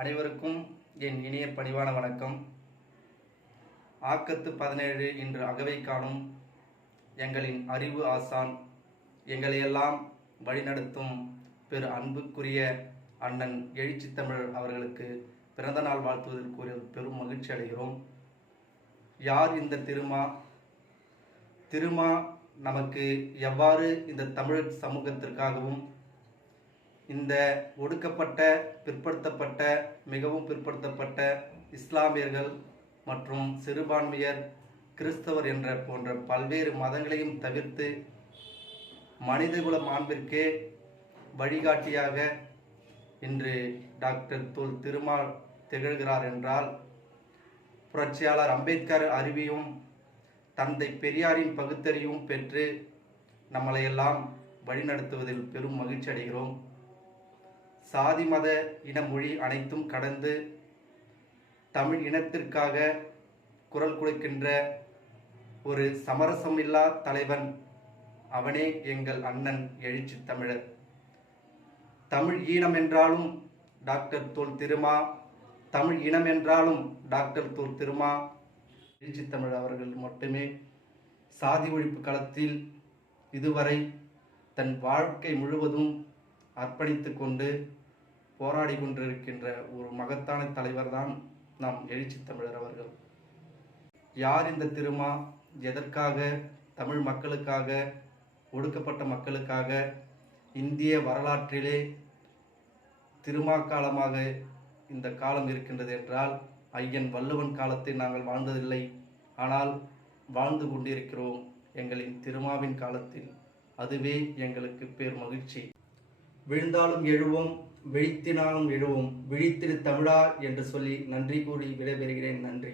அனைவருக்கும் என் இனிய பணிவான வணக்கம். ஆக்கத்து 17 இன்று அகவை காணும் எங்களின் அறிவு ஆசான், எங்களையெல்லாம் வழிநடத்தும் பெரு அன்புக்குரிய அண்ணன் எழுச்சி தமிழர் அவர்களுக்கு பிறந்த நாள் வாழ்த்துவதில் கூறிய பெரும் மகிழ்ச்சி அடைகிறோம். யார் இந்த திருமா நமக்கு எவ்வாறு இந்த தமிழ் சமூகத்திற்காகவும் இந்த ஒடுக்கப்பட்ட பிற்படுத்தப்பட்ட மிகவும் பிற்படுத்தப்பட்ட இஸ்லாமியர்கள் மற்றும் சிறுபான்மையர் கிறிஸ்தவர் என்ற போன்ற பல்வேறு மதங்களையும் தவிர்த்து மனிதகுல மாண்பிற்கே வழிகாட்டியாக இன்று டாக்டர் தொல் திருமா திகழ்கிறார் என்றால், புரட்சியாளர் அம்பேத்கர் அறிவியும் தந்தை பெரியாரின் பகுத்தறிவும் பெற்று நம்மளையெல்லாம் வழிநடத்துவதில் பெரும் மகிழ்ச்சி அடைகிறோம். சாதி மத இன மொழி அனைத்தும் கடந்து தமிழ் இனத்திற்காக குரல் கொடுக்கின்ற ஒரு சமரசமில்லா தலைவன், அவனே எங்கள் அண்ணன் எழுச்சி தமிழர். தமிழ் ஈனம் என்றாலும் டாக்டர் தொல் திருமா, தமிழ் இனம் என்றாலும் டாக்டர் தொல் திருமா எழுச்சி தமிழர் அவர்கள் மட்டுமே சாதி ஒழிப்பு களத்தில் இதுவரை தன் வாழ்க்கை முழுவதும் அர்ப்பணித்து கொண்டு போராடி கொண்டிருக்கின்ற ஒரு மகத்தான தலைவர் தான் நாம் எழுச்சி தமிழர் அவர்கள். யார் இந்த திருமா? எதற்காக? தமிழ் மக்களுக்காக, ஒடுக்கப்பட்ட மக்களுக்காக இந்திய வரலாற்றிலே திருமா காலமாக இந்த காலம் இருக்கின்றது என்றால், ஐயன் வள்ளுவன் காலத்தை நாங்கள் வாழ்ந்ததில்லை, ஆனால் வாழ்ந்து கொண்டிருக்கிறோம் எங்களின் திருமாவின் காலத்தில். அதுவே எங்களுக்கு பேர் மகிழ்ச்சி. விழுந்தாலும் எழுவோம், விழித்தினாலும் எழுவோம், விழித்திரு தமிழா என்று சொல்லி நன்றி கூறி விடைபெறுகிறேன். நன்றி.